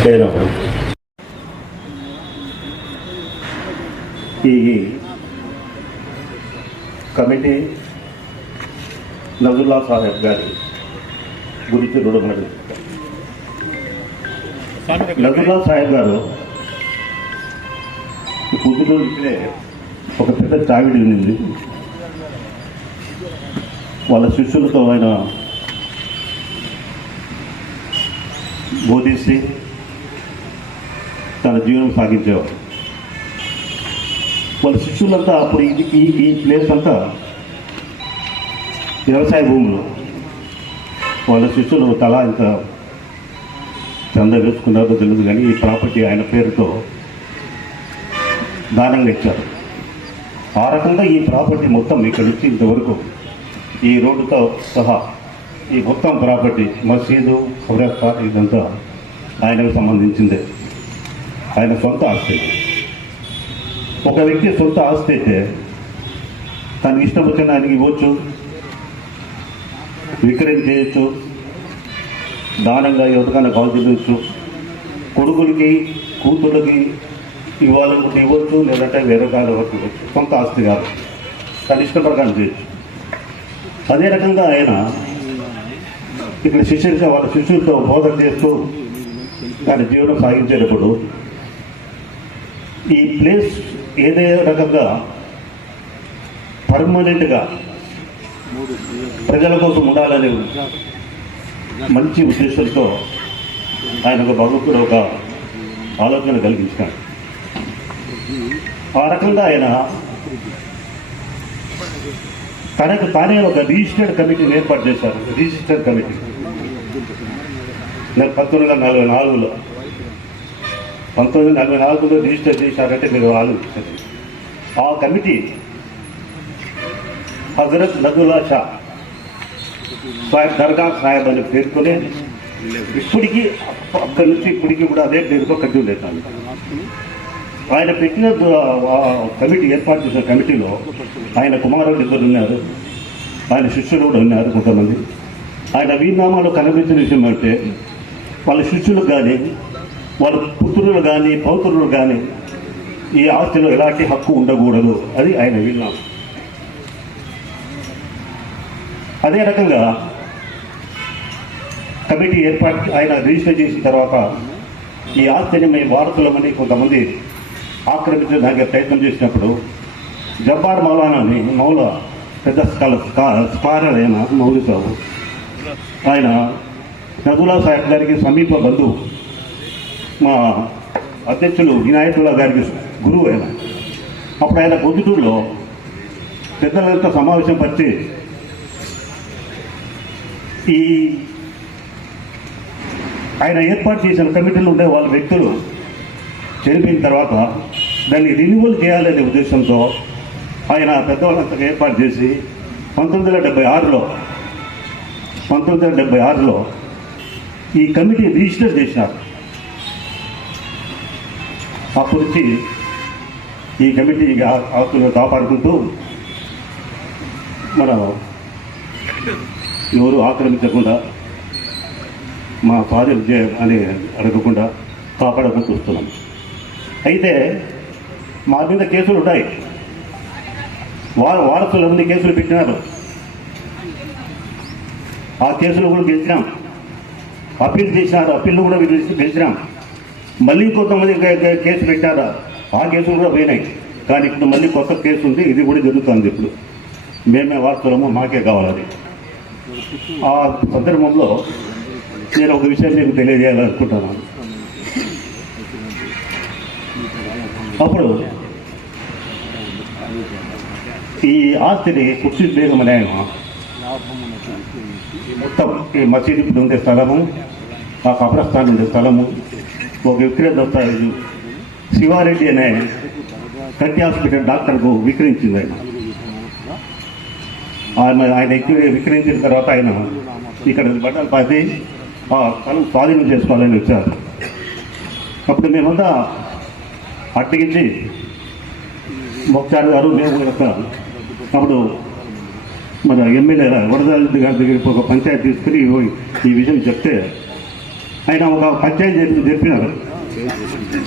చేయడం ఈ కమిటీ నజుల్లా సాహెబ్ గారి గురించి రుణమని నజుల్లా సాహెబ్ గారు పొద్దుటూ ఇక్కడే ఒక పెద్ద చావిడి ఉంది వాళ్ళ శిష్యులతో ఆయన బోధించి తన జీవనం సాగించేవారు వాళ్ళ శిష్యులంతా అప్పుడు ఇది ఈ ఈ ప్లేస్ అంతా వ్యవసాయ భూములు. వాళ్ళ శిష్యులు తల ఇంత చంద వేసుకున్నారో తెలియదు కానీ ఈ ప్రాపర్టీ ఆయన పేరుతో దానంగా ఇచ్చారు. ఆ రకంగా ఈ ప్రాపర్టీ మొత్తం ఇక్కడ నుంచి ఇంతవరకు ఈ రోడ్డుతో సహా ఈ మొత్తం ప్రాపర్టీ మసీదు ఖబరస్థాన్ ఇదంతా ఆయనకు సంబంధించిందే. ఆయన సొంత ఆస్తి. ఒక వ్యక్తి సొంత ఆస్తి అయితే తనకి ఇష్టం వచ్చిన ఆయనకి ఇవ్వచ్చు విక్రయం చేయొచ్చు దానంగా ఎవరికైనా కాల్ చేయవచ్చు కొడుకులకి కూతుళ్ళకి ఇవ్వాలనుకుంటే ఇవ్వచ్చు లేదంటే వేరే కాదు ఎవరికి ఇవ్వచ్చు. సొంత ఆస్తి కాదు. తన ఇష్టం ప్రకారం చేయొచ్చు. అదే రకంగా ఆయన ఇక్కడ శిష్యులతో వాళ్ళ శిష్యులతో బోధన చేస్తూ తన జీవనం సాగించేటప్పుడు ఈ ప్లేస్ ఏదే రకంగా పర్మనెంట్గా ప్రజల కోసం ఉండాలనే మంచి ఉద్దేశంతో ఆయన ఒక భగవంతుడు ఒక ఆలోచన కలిగించాడు. ఆ రకంగా ఆయన తనకు తానే ఒక రిజిస్టర్డ్ కమిటీని ఏర్పాటు చేశారు. రిజిస్టర్డ్ కమిటీ నేను పంతొమ్మిది వందల నలభై నాలుగులో. పంతొమ్మిది వందల నలభై నాలుగులో రిజిస్టర్ చేశారంటే మీరు ఆలోచించండి. ఆ కమిటీ హజరత్ నదులా షా సాహెబ్ దర్గా సాహెబ్ అని పేర్కొనే ఇప్పటికీ అక్కడి నుంచి ఇప్పటికీ కూడా అదే పేరుతో కట్టి ఉండేదాన్ని ఆయన పెట్టిన కమిటీ ఏర్పాటు చేసిన కమిటీలో ఆయన కుమారుడు ఇద్దరు ఉన్నారు. ఆయన శిష్యులు కూడా ఉన్నారు కొంతమంది. ఆయన వీర్నామాలో కనిపించిన విషయం అంటే వాళ్ళ శిష్యులకు కానీ వాళ్ళ పుత్రులు కానీ పౌత్రులు కానీ ఈ ఆస్తిలో ఎలాంటి హక్కు ఉండకూడదు. అది ఆయన విన్నాం. అదే రకంగా కమిటీ ఏర్పాటు ఆయన రిజిస్టర్ చేసిన తర్వాత ఈ ఆస్తిని మేము వారసులమని కొంతమంది ఆక్రమించడానికి ప్రయత్నం చేసినప్పుడు జబ్బార్ మౌలానాని మౌల పెద్ద స్కాల స్కాలర్ అయిన మౌలి సాబు. ఆయన నదులా సాహెబ్ గారికి సమీప బంధువు. మా అధ్యక్షులు వినాయకుల్లా గారికి గురువు ఆయన. అప్పుడు ఆయన పొద్దుటూరులో పెద్దలంతా సమావేశం పరిచి ఈ ఆయన ఏర్పాటు చేసిన కమిటీలు ఉండే వాళ్ళ వ్యక్తులు చనిపోయిన తర్వాత దాన్ని రిన్యూవల్ చేయాలనే ఉద్దేశంతో ఆయన పెద్దవాళ్ళంతా ఏర్పాటు చేసి పంతొమ్మిది వందల డెబ్బై ఆరులో పంతొమ్మిది వందల డెబ్బై ఆరులో ఈ కమిటీ రిజిస్టర్ చేశారు. అప్పటి నుంచి ఈ కమిటీ ఆస్తులను కాపాడుకుంటూ మన ఎవరు ఆక్రమించకుండా మా ఫాదర్ అని అడగకుండా కాపాడకుండా చూస్తున్నాం. అయితే మా మీద కేసులు ఉన్నాయి వార అన్ని కేసులు పెట్టినారు. ఆ కేసులు కూడా గెలిచినాం. అప్పీల్ చేసినారు అప్పీళ్ళు కూడా గెలిచినాం. మళ్ళీ కొంతమంది కేసు పెట్టారా? ఆ కేసులు కూడా పోయినాయి. కానీ ఇప్పుడు మళ్ళీ కొత్త కేసు ఉంది ఇది కూడా జరుగుతుంది ఇప్పుడు. మేమే వాస్తవము మాకే కావాలి ఆ సందర్భంలో నేను ఒక విషయం మీకు తెలియజేయాలనుకుంటున్నాను. అప్పుడు ఈ ఆస్తిని కుర్చీ బేగం అనే మొత్తం ఈ మసీదు ఇప్పుడు ఉండే స్థలము ఆ కబ్రస్థాన్ ఉండే స్థలము ఒక దస్తావేజు. శివారెడ్డి అనే కంటి హాస్పిటల్ డాక్టర్కు విక్రయించింది ఆయన. ఆయన ఆయన ఎక్కి విక్రయించిన తర్వాత ఆయన ఇక్కడ బట్టలు పాతి తను స్వాధీనం చేసుకోవాలని వచ్చారు. అప్పుడు మేమంతా అట్టగించి మొక్చారు గారు మేము యొక్క అప్పుడు మన ఎమ్మెల్యే వరదారెడ్డి గారి దగ్గరికి ఒక పంచాయతీ తీసుకుని ఈ- ఈ విషయం చెప్తే ఆయన ఒక పంచాయతీ జరిపి చెప్పినారు.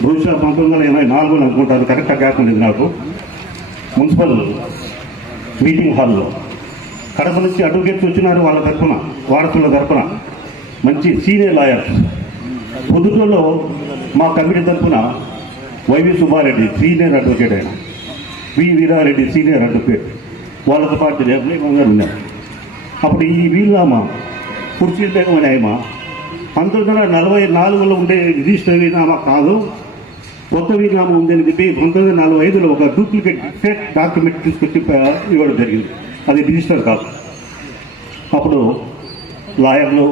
బహుశా పంతొమ్మిది వందల ఎనభై నాలుగు అనుకుంటారు కరెక్ట్గా కాకుండా నాకు. మున్సిపల్ మీటింగ్ హాల్లో. కడప నుంచి అడ్వకేట్స్ వచ్చినారు వాళ్ళ తరఫున వారసుల తరఫున మంచి సీనియర్ లాయర్స్. పొద్దుటలో మా కమిటీ తరపున వైవి సుబ్బారెడ్డి సీనియర్ అడ్వకేట్ ఆయన. V Veerareddy senior advocate. వాళ్ళతో పాటు నిర్ణయం ఉన్నారు. అప్పుడు ఈ వీళ్ళమ్మ కుర్చీ బేగం అని ఆయమ పంతొమ్మిది వందల నలభై నాలుగులో ఉండే రిజిస్టర్ వీలునామా కాదు. కొత్త వీనామా ఉందని చెప్పి పంతొమ్మిది వందల నలభై ఐదులో ఒక డూప్లికేట్ ఫేక్ డాక్యుమెంట్ తీసుకొచ్చి ఇవ్వడం జరిగింది. అది రిజిస్టర్ కాదు. అప్పుడు లాయర్లు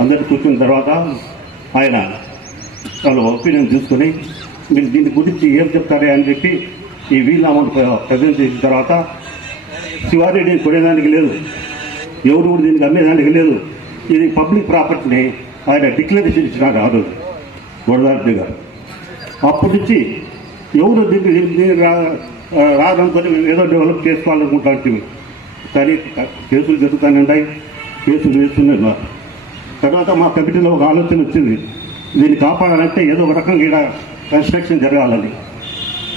అందరు కూర్చున్న తర్వాత ఆయన వాళ్ళు ఒపీనియన్ తీసుకుని మీరు దీని గురించి ఏం చెప్తారే అని చెప్పి ఈ వీలునామాను ప్రజెంట్ చేసిన తర్వాత శివారెడ్డి కొనేదానికి లేదు. ఎవరు కూడా దీనికి అమ్మేదానికి లేదు. ఇది పబ్లిక్ ప్రాపర్టీని ఆయన డిక్లరేషన్ ఇచ్చినారు ఆ రోజు వరదారెడ్డి గారు. అప్పటి నుంచి ఎవరు దీన్ని దీన్ని రాదనుకొని ఏదో డెవలప్ చేసుకోవాలనుకుంటాంటివి. కానీ కేసులు జరుగుతూనే ఉన్నాయి కేసులు వేస్తున్నాయి తర్వాత మా కమిటీలో ఒక ఆలోచన వచ్చింది దీన్ని కాపాడాలంటే ఏదో ఒక రకంగా ఇక్కడ కన్స్ట్రక్షన్ జరగాలని.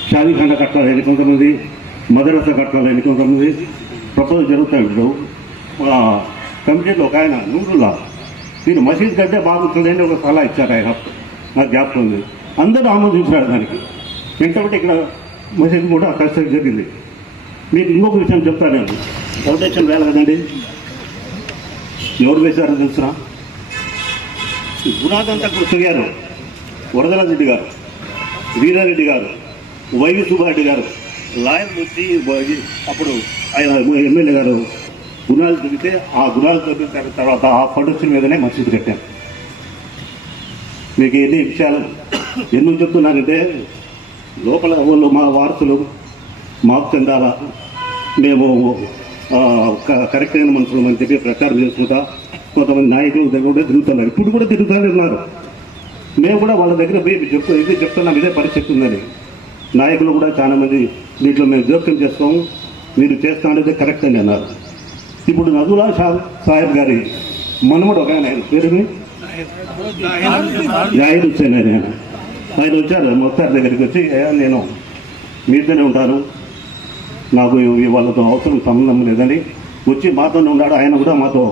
షాదీఖాన కట్టాలని కొంతమంది మదరసా కట్టాలని కొంతమంది ప్రపోజల్ జరుగుతాయి ఇప్పుడు. కమిటీలో ఒక ఆయన నూరులా. మీరు మసీద్ కంటే బాగుంటుందని ఒక సలహా ఇచ్చారు ఆయన. నాకు జ్ఞాపకం ఉంది. అందరూ ఆమోదించారు దానికి. వెంటబట్టి ఇక్కడ మసీద్ కూడా కన్స్ట్రక్ట్ జరిగింది. మీకు ఇంకొక విషయం చెప్తాను నేను. ఫౌండేషన్ వేల కదండి? ఎవరు వేశారో తెలుసునా? ఈ గుణాదంతా కొయ్యారు వరదల రెడ్డి గారు వీరారెడ్డి గారు వైవి సుబ్బారెడ్డి గారు. లాయర్ వచ్చి అప్పుడు ఆయన ఎమ్మెల్యే గారు గుణాలు తిరిగితే ఆ గుణాలు తగ్గిన తర్వాత ఆ ఫొటోస్ మీదనే మసీదు కట్టాను మీకు ఎన్ని విషయాలు ఎందుకు చెప్తున్నానంటే లోపల వాళ్ళు మా వారసులు మాకు చెందాలా మేము కరెక్ట్ అయిన మనుషులు అని చెప్పి ప్రచారం చేసుకుంటా కొంతమంది నాయకులు దగ్గర కూడా తిరుగుతున్నారు. ఇప్పుడు కూడా తిరుగుతూనే ఉన్నారు. మేము కూడా వాళ్ళ దగ్గర పోయి చెప్తూ ఇది చెప్తున్నాం ఇదే పరిస్థితి ఉందని. నాయకులు కూడా చాలామంది దీంట్లో మేము జోక్యం చేస్తాము మీరు చేస్తా అనేది కరెక్ట్ అని అన్నారు. ఇప్పుడు నదులా షా సాహెబ్ గారి మనముడు ఒక ఆయన ఆయన పేరుని జాయిర్ హుస్సేన్ అని ఆయన. ఆయన వచ్చారు మొత్తారి దగ్గరికి వచ్చి "అయ్యా, నేను మీతోనే ఉంటాను. నాకు ఈ వాళ్ళతో అవసరం సంబంధం లేదని వచ్చి మాతోనే ఉన్నాడు ఆయన కూడా మాతో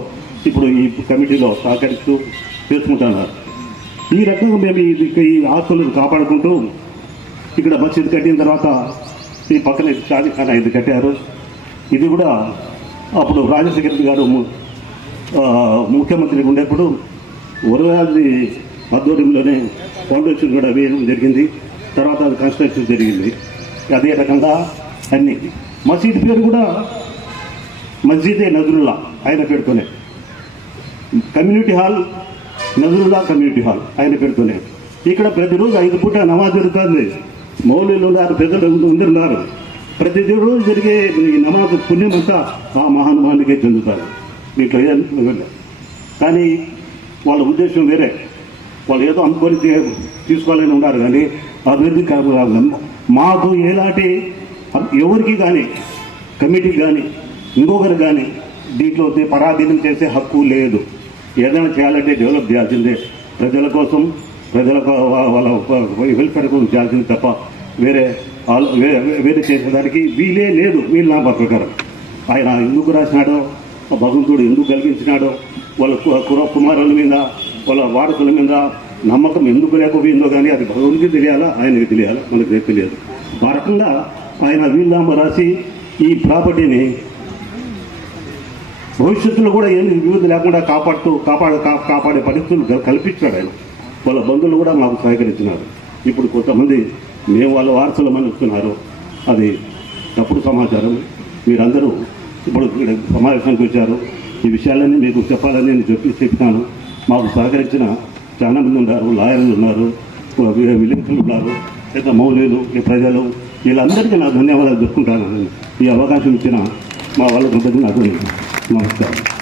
ఇప్పుడు ఈ కమిటీలో సహకరిస్తూ చేసుకుంటున్నారు. ఈ రకంగా మేము ఈ ఆస్తులను కాపాడుకుంటూ ఇక్కడ మసీద్ కట్టిన తర్వాత ఈ పక్కన షాదీఖానా ఇది కట్టారు. ఇది కూడా అప్పుడు రాజశేఖర రెడ్డి గారు ముఖ్యమంత్రి ముఖ్యమంత్రిగా ఉండేప్పుడు వరదాది ఆధ్వర్యంలోనే ఫౌండేషన్ కూడా వేయడం జరిగింది. తర్వాత అది కన్స్ట్రక్షన్ జరిగింది. అదే రకంగా అన్ని మసీద్ పేరు కూడా మస్జిదే నజరుల్లా ఆయన పేరుతోనే. Community hall Nazarulla community hall ఆయన పేరుతోనే. ఇక్కడ ప్రతిరోజు ఐదు పూట నమాజ్ జరుగుతుంది. మౌలీలు ఉన్నారు పెద్దలు ప్రతి రోజు జరిగే ఈ నమాజ్ పుణ్యం అంతా ఆ మహానుభావునికే చెందుతారు మీకు కానీ వాళ్ళ ఉద్దేశం వేరే వాళ్ళు ఏదో అనుకొని తీసుకోవాలని ఉన్నారు కానీ అభివృద్ధి కాదు మాకు ఎలాంటి ఎవరికి కానీ కమిటీకి కానీ ఇంకొకరు కానీ దీంట్లో పరాధీనం చేసే హక్కు లేదు ఏదైనా చేయాలంటే డెవలప్ చేయాల్సిందే ప్రజల కోసం ప్రజల వాళ్ళ వెల్ఫేర్ కోసం చేయాల్సింది తప్ప వేరే వేరే చేసేదానికి వీలే లేదు వీళ్ళు నా ప్రకారం. ఆయన ఎందుకు రాసినాడో ఆ భగవంతుడు ఎందుకు కలిగించినాడో వాళ్ళ కుర కుమారుల మీద వాళ్ళ వారసుల మీద నమ్మకం ఎందుకు లేకపోయిందో కానీ అది భగవంతుడికి తెలియాలా ఆయనకి తెలియాలా? మనకి తెలియదు. ఆ రకంగా ఆయన వీళ్ళనామా రాసి ఈ ప్రాపర్టీని భవిష్యత్తులో కూడా ఏమి వివిధ లేకుండా కాపాడుతూ కాపాడ కాపాడే పరిస్థితులు కల్పించాడు ఆయన. వాళ్ళ బంధువులు కూడా మాకు సహకరించినారు. ఇప్పుడు కొంతమంది మేము వాళ్ళ వారసులమని వస్తున్నారు అది తప్పుడు సమాచారం. మీరందరూ ఇప్పుడు ఇక్కడ సమావేశానికి వచ్చారు. ఈ విషయాలన్నీ మీకు చెప్పాలని నేను చెప్పి చెప్తాను మాకు సహకరించిన చాలా మంది ఉన్నారు లాయర్లు ఉన్నారు విలేకరులు ఉన్నారు పెద్ద మౌలీలు ఈ ప్రజలు. వీళ్ళందరికీ నా ధన్యవాదాలు చెప్పుకుంటాను ఈ అవకాశం ఇచ్చిన మా వాళ్ళకు నాకు నమస్కారం.